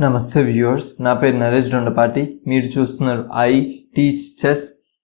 నమస్తే వ్యూవర్స్ నా పేరు నరేష్ దొండపాటి. మీరు చూస్తున్నారు ఐ టీచ్ చెస్.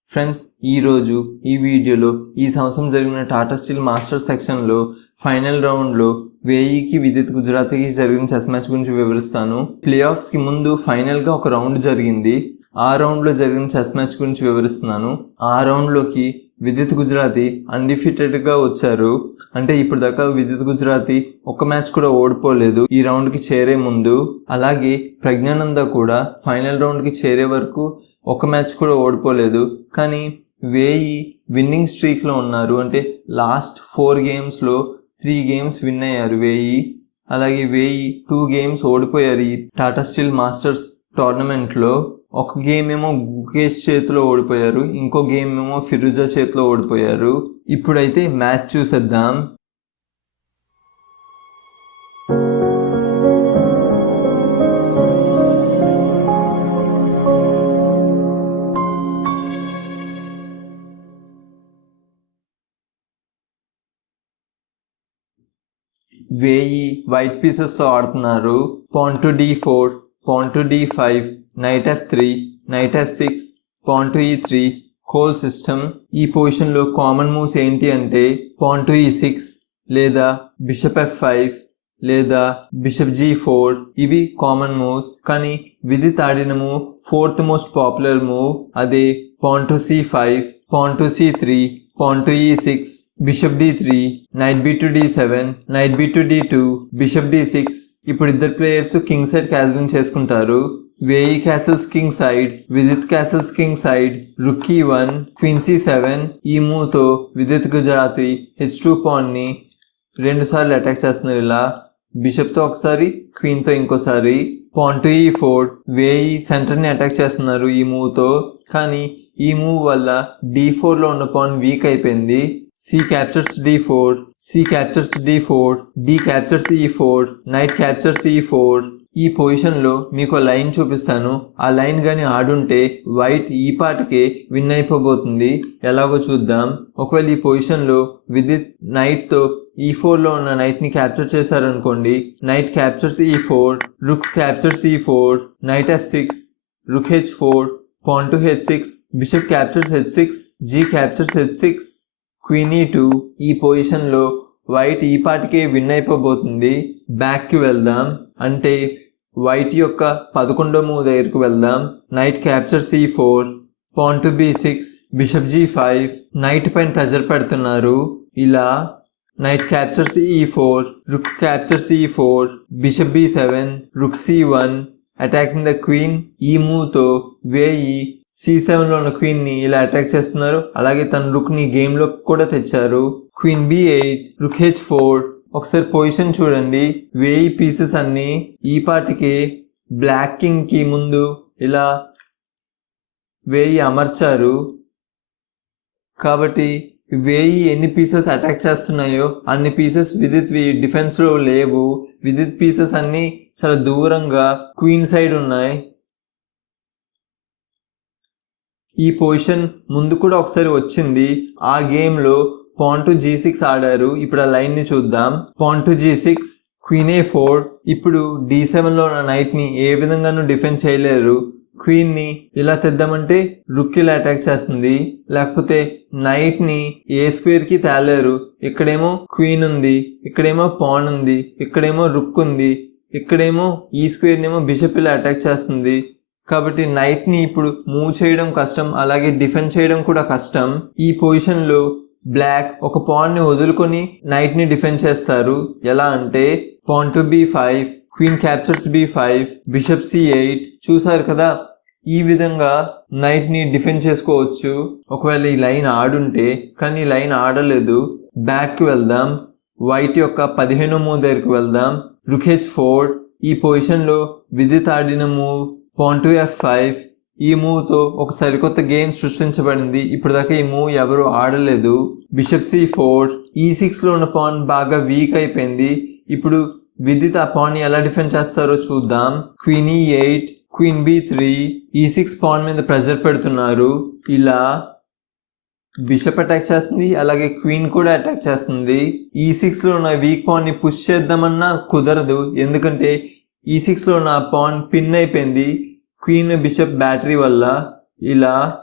ఫ్రెండ్స్ ఈరోజు ఈ వీడియోలో ఈ సంవత్సరం జరిగిన టాటా స్టీల్ మాస్టర్ సెక్షన్లో ఫైనల్ రౌండ్లో వేయికి విద్యుత్ గుజరాత్కి జరిగిన చెస్ మ్యాచ్ గురించి వివరిస్తాను. ప్లే ఆఫ్స్కి ముందు ఫైనల్గా ఒక రౌండ్ జరిగింది. ఆ రౌండ్లో జరిగిన చెస్ మ్యాచ్ గురించి వివరిస్తున్నాను. ఆ రౌండ్లోకి విద్యుత్ గుజరాతీ అన్డిఫిటెడ్గా వచ్చారు. అంటే ఇప్పుడు దాకా విద్యుత్ గుజరాతీ ఒక మ్యాచ్ కూడా ఓడిపోలేదు. ఈ రౌండ్కి చేరే ముందు అలాగే ప్రజ్ఞానంద కూడా ఫైనల్ రౌండ్కి చేరే వరకు ఒక మ్యాచ్ కూడా ఓడిపోలేదు. కానీ వేయి విన్నింగ్ స్ట్రీక్లో ఉన్నారు. అంటే లాస్ట్ ఫోర్ గేమ్స్లో త్రీ గేమ్స్ విన్ అయ్యారు వేయి. అలాగే వేయి టూ గేమ్స్ ఓడిపోయారు ఈ టాటా స్టీల్ మాస్టర్స్ టోర్నమెంట్లో ఒక గేమ్ ఏమో గుకేష్ చేతిలో ఓడిపోయారు ఇంకో గేమ్ ఏమో ఫిరుజా చేతిలో ఓడిపోయారు. ఇప్పుడైతే మ్యాచ్ చూసేద్దాం. వేయి వైట్ పీసెస్తో ఆడుతున్నారు. Pawn to d four pawn to d five knight f three knight f six pawn to e three hole system. ఈ పొజిషన్లో కామన్ మూవ్స్ ఏంటి అంటే పాన్ టు ఈ సిక్స్ లేదా బిషప్ ఎఫ్ ఫైవ్ లేదా బిషప్ జీ ఫోర్ ఇవి common moves కానీ విధి ఆడిన move fourth most popular move అదే pawn to c five pawn to c three pawn to e6, bishop d3, knight seven knight d7, knight b to d2, bishop d6. ఇప్పుడు ఇద్దరు players king side castling చేసుకుంటారు Wei Yi castles king side Vidit castles king side rook e one queen c seven ఈ మూవ్తో Vidit Gujrathi h two పాన్ని రెండుసార్లు attack చేస్తున్నారు ఇలా బిషప్తో ఒకసారి క్వీన్తో ఇంకోసారి పాన్ టు ఈ ఫోర్ వేయి సెంటర్ని అటాక్ చేస్తున్నారు ఈ మూవ్తో. కానీ ఈ మూవ్ వల్ల డి ఫోర్లో ఉన్న పాన్ వీక్ అయిపోయింది. C captures d four c captures d four d captures e four knight captures e four ఈ పొజిషన్లో మీకు లైన్ చూపిస్తాను. ఆ లైన్ కానీ ఆడుంటే వైట్ ఈ పాటకే విన్ అయిపోబోతుంది. ఎలాగో చూద్దాం. ఒకవేళ ఈ పొజిషన్లో విదిత్ నైట్తో ఈ ఫోర్లో ఉన్న నైట్ని క్యాప్చర్ చేశారనుకోండి knight captures e four rook captures e four knight f six rook h four pawn to h6, bishop captures h6, g captures h6, queen e2 ఈ పొజిషన్లో వైట్ ఈ పాటికే విన్ అయిపోబోతుంది. బ్యాక్కి వెళ్దాం. అంటే వైట్ యొక్క పదకొండో మూవ్ దగ్గరకు వెళ్దాం. Knight capture c four pawn to b six bishop g five knight పైన ప్రెజర్ పెడుతున్నారు. ఇలా knight captures e four rook captures e four bishop b seven rook c one attacking the queen ఈ మూవ్తో వేయి C సెవెన్లో ఉన్న క్వీన్ని ఇలా attack చేస్తున్నారు. అలాగే తన రుక్ని గేమ్లో కూడా తెచ్చారు. Queen b eight rook h four ఒకసారి పొజిషన్ చూడండి. వేయి పీసెస్ అన్ని. ఈ పాటికి బ్లాక్ కింగ్కి ముందు ఇలా వేయి అమర్చారు. కాబట్టి వేయి ఎన్ని పీసెస్ అటాక్ చేస్తున్నాయో అన్ని పీసెస్ విదిత్ డిఫెన్స్లో లేవు. విదిత్ పీసెస్ అన్ని చాలా దూరంగా క్వీన్ సైడ్ ఉన్నాయి. ఈ పొజిషన్ ముందు కూడా ఒకసారి వచ్చింది. ఆ గేమ్లో పాంటు జీ సిక్స్ ఆడారు. ఇప్పుడు ఆ లైన్ని చూద్దాం. Pawn to g six queen a four ఇప్పుడు డి సెవెన్లో ఉన్న నైట్ని ఏ విధంగానూ డిఫెండ్ చేయలేరు. క్వీన్ని ఇలా తెద్దామంటే రుక్ ఇలా అటాక్ చేస్తుంది. లేకపోతే నైట్ని ఏ స్క్వేర్కి తేలేరు. ఇక్కడేమో క్వీన్ ఉంది ఇక్కడేమో పాన్ ఉంది ఇక్కడేమో రుక్ ఉంది ఇక్కడేమో ఈ స్క్వేర్ నేమో బిషప్ ఇలా అటాక్ చేస్తుంది. కాబట్టి నైట్ని ఇప్పుడు మూవ్ చేయడం కష్టం అలాగే డిఫెండ్ చేయడం కూడా కష్టం. ఈ పొజిషన్లో బ్లాక్ ఒక పాన్ని వదులుకొని నైట్ని డిఫెండ్ చేస్తారు. ఎలా అంటే pawn to b five queen captures b five bishop c eight చూసారు కదా ఈ విధంగా నైట్ని డిఫెండ్ చేసుకోవచ్చు. ఒకవేళ ఈ లైన్ ఆడుంటే కానీ ఈ లైన్ ఆడలేదు బ్యాక్ వెళ్దాం. వైట్ యొక్క పదిహేనో మూవ్ దగ్గరికి వెళ్దాం. రుఖేజ్ ఫోర్ ఈ పొజిషన్లో విద్యుత్ ఆడిన మూవ్ పాన్ ఎఫ్ ఫైవ్ ఈ మూవ్తో ఒక సరికొత్త గేమ్ సృష్టించబడింది. ఇప్పుడు దాకా ఈ మూవ్ ఎవరు ఆడలేదు. బిషప్ సి ఫోర్ ఈ సిక్స్లో ఉన్న పాన్ బాగా వీక్ అయిపోయింది. ఇప్పుడు విదిత్ ఆ పాన్ ఎలా డిఫెండ్ చేస్తారో చూద్దాం. Queen e eight queen b three e six pawn మీద ప్రెజర్ పెడుతున్నారు. ఇలా బిషప్ అటాక్ చేస్తుంది అలాగే క్వీన్ కూడా అటాక్ చేస్తుంది. E ఈ సిక్స్లో ఉన్న వీక్ పాన్ని పుష్ చేద్దామన్నా కుదరదు ఎందుకంటే ఈ సిక్స్లో ఉన్న పాన్ పిన్ అయిపోయింది. క్వీన్ బిషప్ బ్యాటరీ వల్ల ఇలా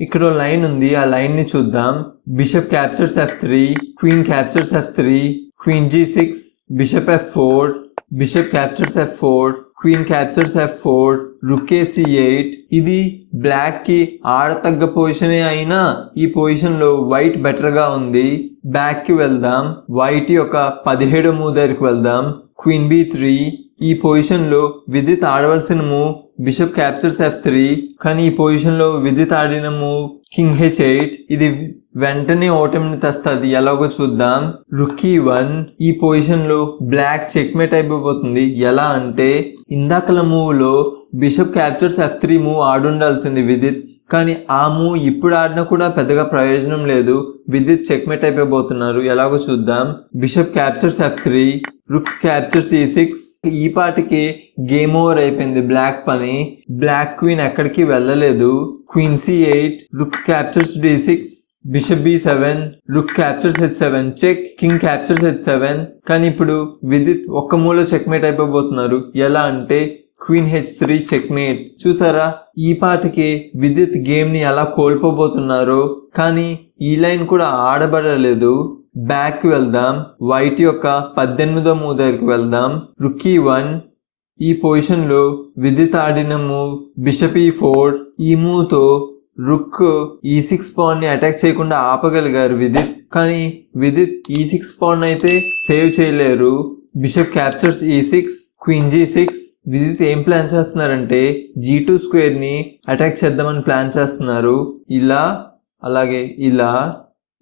ఇక్కడ లైన్ ఉంది ఆ లైన్ని చూద్దాం. Bishop captures f three queen captures f three. Queen g six bishop f four bishop captures f four queen captures f four rook c eight ఇది బ్లాక్కి ఆడతగ్గ పొజిషనే అయినా ఈ పొజిషన్లో వైట్ బెటర్గా ఉంది. బ్యాక్కి వెళ్దాం. వైట్ యొక్క పదిహేడు మూదరికి వెళ్దాం. క్వీన్ బి త్రీ ఈ పొజిషన్లో విద్యుత్ Vidit ఆడవలసిన move bishop captures f three కానీ ఈ పొజిషన్లో విద్యుత్ విదిత్ ఆడిన మూవ్ కింగ్ హెచ్ ఎయిట్. ఇది వెంటనే ఓటమిని తెస్తుంది. ఎలాగో చూద్దాం. Rook e one. ఈ పొజిషన్లో బ్లాక్ చెక్మేట్ అయిపోతుంది. ఎలా అంటే ఇందాకల మూవ్లో bishop captures f three move ఆడుండాల్సింది Vidit. కానీ ఆ మూవ్ ఇప్పుడు ఆడినా కూడా పెద్దగా ప్రయోజనం లేదు. విద్యుత్ చెక్మేట్ అయిపోబోతున్నారు. ఎలాగో చూద్దాం. Bishop captures f three rook captures e six ఈ పాటికి గేమ్ ఓవర్ అయిపోయింది. బ్లాక్ పని. బ్లాక్ క్వీన్ ఎక్కడికి వెళ్ళలేదు. Queen c eight rook captures d six bishop b seven rook captures h seven check. King captures h seven కానీ ఇప్పుడు విదిత్ ఒక్క మూల చెక్మేట్ అయిపోబోతున్నారు. ఎలా అంటే క్వీన్ హెచ్ త్రీ చెక్మేట్. చూసారా? ఈ పాటికి విద్యుత్ గేమ్ని ఎలా కోల్పోబోతున్నారో. కానీ ఈ లైన్ కూడా ఆడబడలేదు. బ్యాక్ వెళ్దాం. వైట్ యొక్క పద్దెనిమిదో మూదరికి వెళ్దాం. Rook e one. ఈ పొజిషన్లో విద్యుత్ విదిత్ ఆడిన మూవ్. Bishop e four. ఈ మూవ్తో రుక్ ఈ సిక్స్ పాన్ని అటాక్ చేయకుండా ఆపగలిగారు విదిత్ కానీ విదిత్ ఈ సిక్స్ పాన్ అయితే సేవ్ చేయలేరు. Bishop captures e six queen g six Vidit ఏం ప్లాన్ చేస్తున్నారంటే జీ టూ స్క్వేర్ని అటాక్ చేద్దామని ప్లాన్ చేస్తున్నారు. ఇలా అలాగే ఇలా.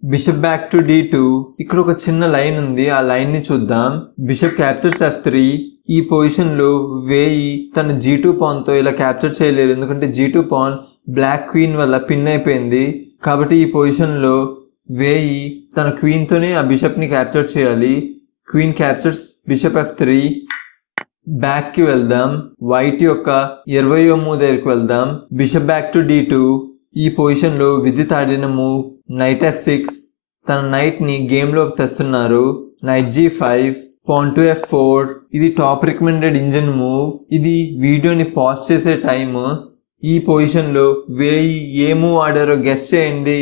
Bishop back to d two ఇక్కడ ఒక చిన్న లైన్ ఉంది. ఆ లైన్ని చూద్దాం. బిషప్ క్యాప్చర్స్ ఎఫ్ త్రీ ఈ పొజిషన్లో వేయి తన జీ టూ పాన్తో ఇలా క్యాప్చర్ చేయలేరు ఎందుకంటే g two pawn black queen వల్ల పిన్ అయిపోయింది. కాబట్టి ఈ పొజిషన్లో వేయి తన క్వీన్తోనే ఆ బిషప్ని క్యాప్చర్ చేయాలి. Queen captures bishop f three బ్యాక్కి వెళ్దాం. వైట్ యొక్క ఇరవై మూవ్ దగ్గరికి వెళ్దాం. Bishop back to d two ఈ పొజిషన్లో విద్యుత్ ఆడిన మూవ్ నైట్ ఎఫ్ సిక్స్ తన నైట్ని గేమ్లోకి తెస్తున్నారు. Knight g five pawn to f four ఇది టాప్ రికమెండెడ్ ఇంజన్ మూవ్ ఇది వీడియోని పాజ్ చేసే టైం ఈ పొజిషన్లో వేయి ఏ మూవ్ ఆడారో గెస్ట్ చేయండి.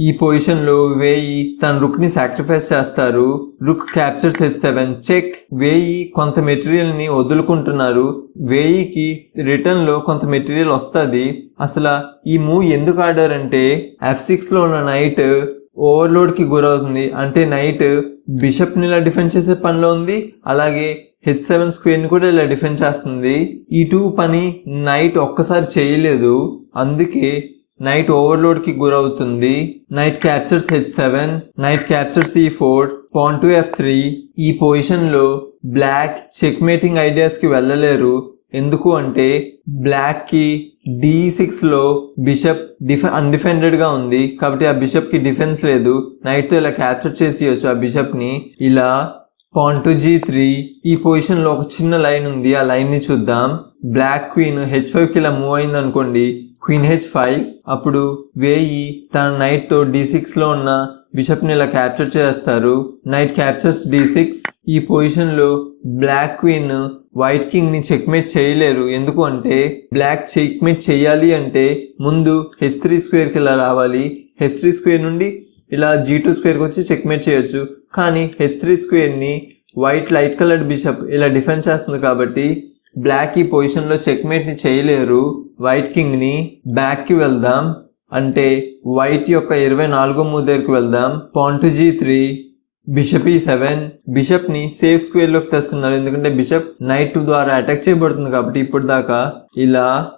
ఈ పొజిషన్లో వేయి తన రుక్ని సాక్రిఫైస్ చేస్తారు. Rook captures h seven check Wei Yi కొంత మెటీరియల్ని వదులుకుంటున్నారు. వేయికి రిటర్న్లో కొంత మెటీరియల్ వస్తుంది. అసలు ఈ మూవ్ ఎందుకు ఆడారంటే ఎఫ్ సిక్స్లో ఉన్న నైట్ ఓవర్లోడ్కి గురవుతుంది. అంటే నైట్ బిషప్ని ఇలా డిఫెండ్ చేసే పనిలో ఉంది. అలాగే హెచ్ సెవెన్ స్క్వేర్ని కూడా ఇలా డిఫెండ్ చేస్తుంది. ఈ టూ పని నైట్ ఒక్కసారి చేయలేదు. అందుకే నైట్ ఓవర్లోడ్కి గురవుతుంది. Knight captures h seven knight captures e four pawn to f three ఈ పొజిషన్లో బ్లాక్ చెక్ మేటింగ్ ఐడియాస్కి వెళ్ళలేరు. ఎందుకు అంటే బ్లాక్కి డి సిక్స్లో బిషప్ డిఫె అన్డిఫెండెడ్గా ఉంది. కాబట్టి ఆ బిషప్కి డిఫెన్స్ లేదు. నైట్ ఇలా క్యాప్చర్ చేసేయచ్చు ఆ బిషప్ని. ఇలా పాన్ టు జీ త్రీ ఈ పొజిషన్లో ఒక చిన్న లైన్ ఉంది. ఆ లైన్ని చూద్దాం. బ్లాక్ క్వీన్ హెచ్ ఫైవ్కి ఇలా మూవ్ అయింది అనుకోండి క్వీన్ హెచ్ ఫైవ్ అప్పుడు వేయి తన నైట్తో డీ డి ఉన్న బిషప్ని ఇలా క్యాప్చర్ చేస్తారు. నైట్ క్యాప్చర్స్ డి సిక్స్ ఈ పొజిషన్లో బ్లాక్ క్వీన్ వైట్ కింగ్ని చెక్మేట్ చేయలేరు. ఎందుకు అంటే బ్లాక్ చెక్మేట్ చేయాలి అంటే ముందు హెచ్ త్రీ స్క్వేర్కి ఇలా రావాలి. హెచ్ త్రీ స్క్వేర్ నుండి ఇలా జీ టూ స్క్వేర్కి వచ్చి చెక్మేట్ చేయొచ్చు. కానీ హెచ్ త్రీ స్క్వేర్ని వైట్ లైట్ కలర్డ్ బిషప్ ఇలా డిఫెండ్ చేస్తుంది కాబట్టి బ్లాక్ ఈ పొజిషన్లో చెక్మేట్ని చేయలేరు. వైట్ కింగ్ని బ్యాక్కి వెళ్దాం. అంటే వైట్ యొక్క ఇరవై నాలుగో మూవ్ దగ్గరికి వెళ్దాం. Pawn to g three bishop e seven బిషప్ని safe స్క్వేర్లోకి తెస్తున్నారు. ఎందుకంటే బిషప్ నైట్ ద్వారా అటాక్ చేయబడుతుంది కాబట్టి ఇప్పుడు దాకా ఇలా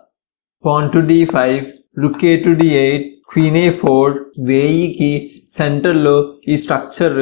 pawn to d five rook a to d eight queen a four వేయికి సెంటర్లో ఈ స్ట్రక్చర్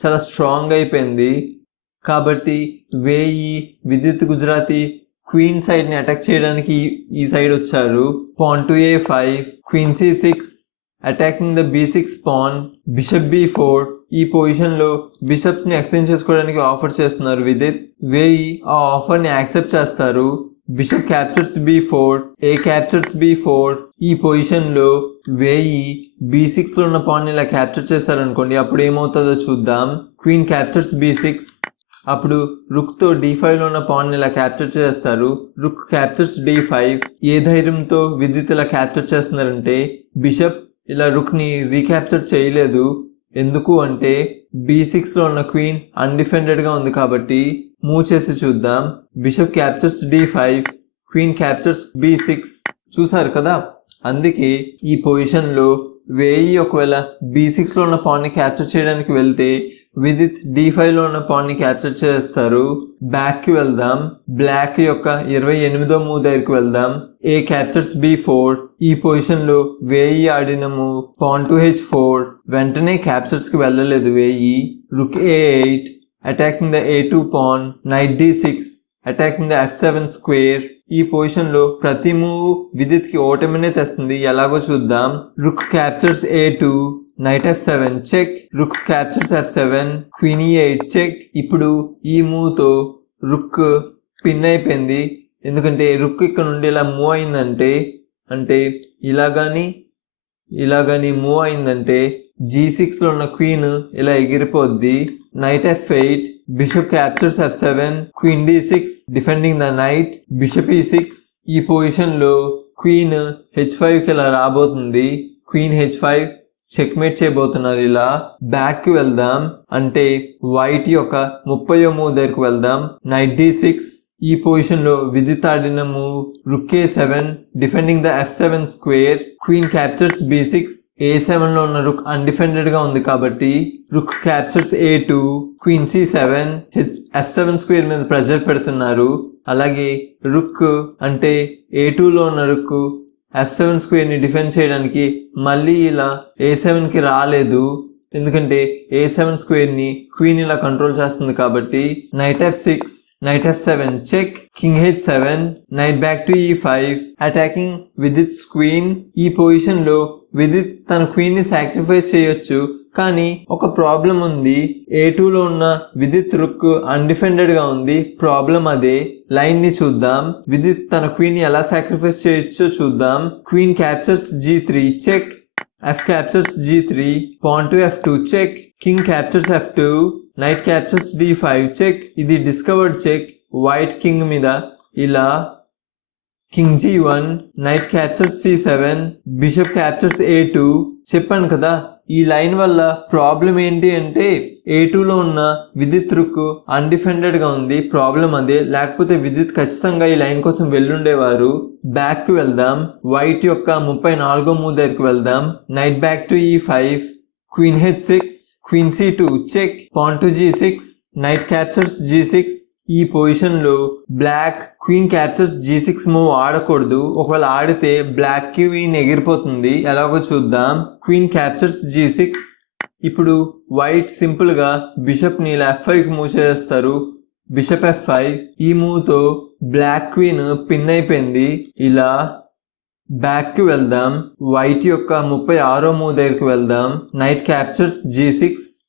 చాలా స్ట్రాంగ్ అయిపోయింది. కాబట్టి వేయి విద్యుత్ గుజరాతీ క్వీన్ సైడ్ని అటాక్ చేయడానికి ఈ- ఈ సైడ్ వచ్చారు. Pawn to a five queen c six attacking the b six pawn bishop b four ఈ పొజిషన్లో బిషప్స్ని ఎక్స్చేంజ్ చేసుకోవడానికి ఆఫర్ చేస్తున్నారు విదిత్. వేయి ఆ ఆఫర్ని యాక్సెప్ట్ చేస్తారు. Bishop captures b four a captures b four ఈ పొజిషన్లో వేయి బి సిక్స్లో ఉన్న పాన్ ఇలా క్యాప్చర్ చేస్తారనుకోండి అప్పుడు ఏమవుతుందో చూద్దాం. క్వీన్ క్యాప్చర్స్ బి సిక్స్ అప్పుడు రుక్తో డి ఫైవ్లో ఉన్న పాన్ ఇలా క్యాప్చర్ చేస్తారు. రుక్ క్యాప్చర్స్ డి ఫైవ్ ఏ ధైర్యంతో విద్యుత్ ఇలా క్యాప్చర్ చేస్తున్నారంటే బిషప్ ఇలా రుక్ని రీక్యాప్చర్ చేయలేదు. ఎందుకు అంటే బి సిక్స్లో ఉన్న క్వీన్ అన్డిఫెండెడ్గా ఉంది కాబట్టి మూవ్ చేసి చూద్దాం. Bishop captures d five queen captures b six చూసారు కదా? అందుకే ఈ పొజిషన్లో వేయి ఒకవేళ బి సిక్స్లో ఉన్న పాన్ని క్యాప్చర్ చేయడానికి వెళ్తే విదిత్ డి ఫైవ్లో ఉన్న పాన్ని క్యాప్చర్ చేస్తారు. బ్యాక్కి వెళ్దాం. బ్లాక్ యొక్క ఇరవై ఎనిమిదో మూవ్ దగ్గరికి వెళ్దాం. ఏ క్యాప్చర్స్ బి ఫోర్ ఈ పొజిషన్లో వేయి ఆడిన move pawn to h four వెంటనే క్యాప్చర్స్కి వెళ్ళలేదు Wei Yi. Rook a eight attacking the a two pawn knight d six attacking the f seven square ఈ పొజిషన్లో ప్రతి మూవ్ విద్యుత్కి ఓటమినే తెస్తుంది. ఎలాగో చూద్దాం. Rook captures a two knight f seven check rook captures f seven queen eight check ఇప్పుడు ఈ మూవ్తో రుక్ పిన్ అయిపోయింది. ఎందుకంటే రుక్ ఇక్కడ నుండి ఇలా మూవ్ అయిందంటే అంటే ఇలా కానీ ఇలా కానీ మూవ్ అయిందంటే జీ సిక్స్లో ఉన్న క్వీన్ ఇలా ఎగిరిపోద్ది. Knight f eight bishop captures f seven queen d six defending the knight bishop e six ఈ పొజిషన్లో క్వీన్ హెచ్ ఫైవ్కి ఇలా రాబోతుంది. క్వీన్ హెచ్ ఫైవ్ చెక్మేట్ చేయబోతున్నారు. ఇలా బ్యాక్కి వెళ్దాం. అంటే వైట్ యొక్క ముప్పై మూవ్ దగ్గరికి వెళ్దాం. నైట్ డి సిక్స్ ఈ పొజిషన్లో విదిత్ ఆడిన move rook a seven defending the f seven square queen captures b six a సెవెన్లో ఉన్న రుక్ అన్డిఫెండెడ్గా ఉంది కాబట్టి rook captures a two queen c seven f seven square మీద ప్రెషర్ పెడుతున్నారు. అలాగే రుక్ అంటే ఏ టూలో ఉన్న రుక్ ఎఫ్ సెవెన్ స్క్వేర్ని డిఫెండ్ చేయడానికి మళ్ళీ ఇలా ఏ సెవెన్కి రాలేదు. ఎందుకంటే ఏ సెవెన్ స్క్వేర్ని క్వీన్ ఇలా కంట్రోల్ చేస్తుంది కాబట్టి knight f six knight f seven check king h seven knight back to e five attacking Vidit queen ఈ పొజిషన్లో విదిత్ తన క్వీన్ని సాక్రిఫైస్ చేయొచ్చు. కానీ ఒక ప్రాబ్లం ఉంది. ఏ టూలో ఉన్న విదిత్ రుక్ అన్డిఫెండెడ్గా ఉంది. ప్రాబ్లం అదే. లైన్ని చూద్దాం. విదిత్ తన క్వీన్ ఎలా సాక్రిఫైస్ చేయొచ్చో చూద్దాం. Queen captures g three check f captures g three pawn to f two check king captures f two knight captures d five check ఇది డిస్కవర్డ్ చెక్ వైట్ కింగ్ మీద. ఇలా king g one knight captures c seven bishop captures a two చెప్పాను కదా. ఈ line వల్ల problem ఏంటి అంటే a టూలో ఉన్న విద్యుత్ రుక్కు అన్డిఫెండెడ్గా ఉంది. ప్రాబ్లం అదే. లేకపోతే విద్యుత్ ఖచ్చితంగా ఈ లైన్ కోసం వెళ్ళుండేవారు. బ్యాక్కి వెళ్దాం. వైట్ యొక్క ముప్పై నాలుగో మూవ్ దగ్గరికి వెళ్దాం. Knight back to e five. Queen h six. Queen c two. Check. Pawn to g six. Knight captures g six. ఈ పొజిషన్లో black queen captures g six move ఆడకూడదు. ఒకవేళ ఆడితే బ్లాక్ క్వీన్ ఎగిరిపోతుంది. ఎలాగో చూద్దాం. క్వీన్ క్యాప్చర్స్ జీ సిక్స్ ఇప్పుడు white సింపుల్గా బిషప్ని బిషప్ ఫైవ్కి ఇలా ఎఫ్ మూవ్ చేస్తారు బిషప్ ఎఫ్ ఫైవ్ ఈ మూవ్తో బ్లాక్ క్వీన్ పిన్ అయిపోయింది. ఇలా బ్యాక్కి వెళ్దాం. వైట్ యొక్క ముప్పై ఆరో మూవ్ దగ్గరికి వెళ్దాం. నైట్ క్యాప్చర్స్ జీ సిక్స్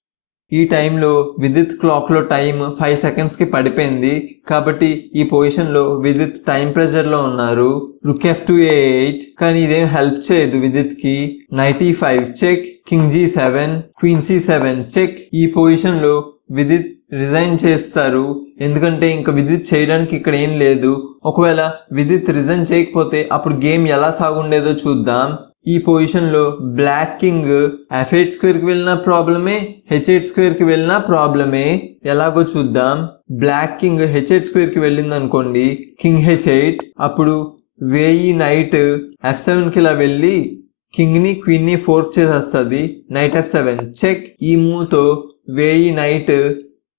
ఈ టైంలో విద్యుత్ క్లాక్లో టైం ఫైవ్ సెకండ్స్కి పడిపోయింది. కాబట్టి ఈ పొజిషన్లో విద్యుత్ టైం ప్రెజర్లో ఉన్నారు. Rook f a eight. కానీ ఇదేం హెల్ప్ చేయదు విద్యుత్కి. Knight e five check. King g seven. Queen c seven check. ఈ పొజిషన్లో విద్యుత్ రిజైన్ చేస్తారు. ఎందుకంటే ఇంకా విద్యుత్ చేయడానికి ఇక్కడ ఏం లేదు. ఒకవేళ విద్యుత్ రిజైన్ చేయకపోతే అప్పుడు గేమ్ ఎలా సాగుండేదో చూద్దాం. ఈ పొజిషన్లో బ్లాక్ కింగ్ ఎఫ్ ఎయిట్ స్క్వేర్కి వెళ్ళిన ప్రాబ్లమే హెచ్ ఎయిట్ స్క్వేర్కి వెళ్ళిన ప్రాబ్లమే. ఎలాగో చూద్దాం. బ్లాక్ కింగ్ హెచ్ ఎయిట్ స్క్వేర్కి వెళ్ళింది అనుకోండి కింగ్ హెచ్ ఎయిట్ అప్పుడు వేయి నైట్ ఎఫ్ సెవెన్కి ఇలా వెళ్ళి కింగ్ని క్వీన్ని ఫోర్క్ చేసేస్తుంది. Knight f seven. చెక్. ఈ మూవ్తో వేయి నైట్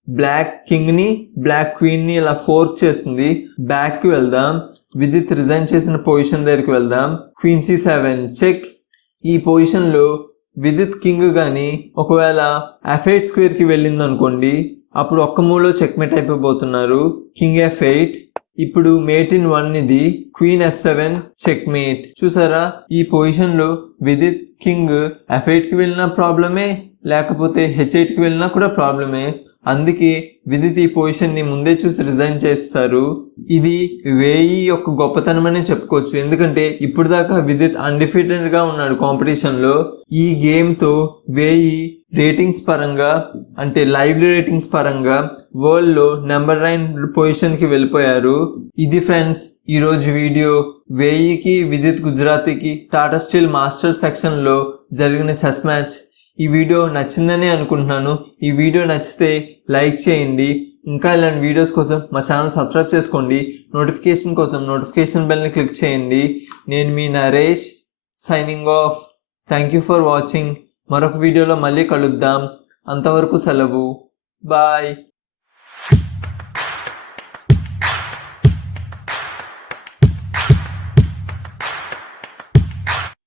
బ్లాక్ కింగ్ని బ్లాక్ క్వీన్ని ఇలా ఫోర్క్ చేస్తుంది. బ్యాక్కి వెళ్దాం. విద్యుత్ రిజైన్ చేసిన పొజిషన్ దగ్గరికి వెళ్దాం. Queen c seven check. ఈ పొజిషన్లో విద్యుత్ కింగ్ కానీ ఒకవేళ ఎఫైట్ స్క్వేర్కి వెళ్ళింది అనుకోండి అప్పుడు ఒక్క మూలో చెక్మేట్ అయిపోబోతున్నారు. King f eight. ఇప్పుడు మేట్ ఇన్ వన్ ఇది queen f seven check mate చూసారా? ఈ పొజిషన్లో విదిత్ కింగ్ ఎఫ్ ఎయిట్కి వెళ్ళినా ప్రాబ్లమే లేకపోతే హెచ్ ఎయిట్కి వెళ్ళినా కూడా ప్రాబ్లమే. అందుకే విదిత్ ఈ పొజిషన్ని ముందే చూసి రిజైన్ చేస్తారు. ఇది వేయి యొక్క గొప్పతనమని చెప్పుకోవచ్చు. ఎందుకంటే ఇప్పుడు దాకా విదిత్ అన్డిఫీటెడ్గా ఉన్నాడు కాంపిటీషన్లో ఈ గేమ్తో వేయి రేటింగ్స్ పరంగా అంటే లైవ్ రేటింగ్స్ పరంగా వరల్డ్లో నెంబర్ నైన్ పొజిషన్కి వెళ్ళిపోయారు. ఇది ఫ్రెండ్స్ ఈ రోజు వీడియో వేయికి విదిత్ గుజరాతీకి టాటా స్టీల్ మాస్టర్స్ సెక్షన్లో జరిగిన చెస్ మ్యాచ్ ఈ వీడియో నచ్చిందని అనుకుంటున్నాను. ఈ వీడియో నచ్చితే లైక్ చేయండి. ఇంకా ఇలాంటి వీడియోస్ కోసం మా ఛానల్ సబ్స్క్రైబ్ చేసుకోండి. నోటిఫికేషన్ కోసం నోటిఫికేషన్ బెల్ని క్లిక్ చేయండి. నేను మీ Naresh signing off. Thank you for watching మరొక వీడియోలో మళ్ళీ కలుద్దాం. అంతవరకు సెలవు. బాయ్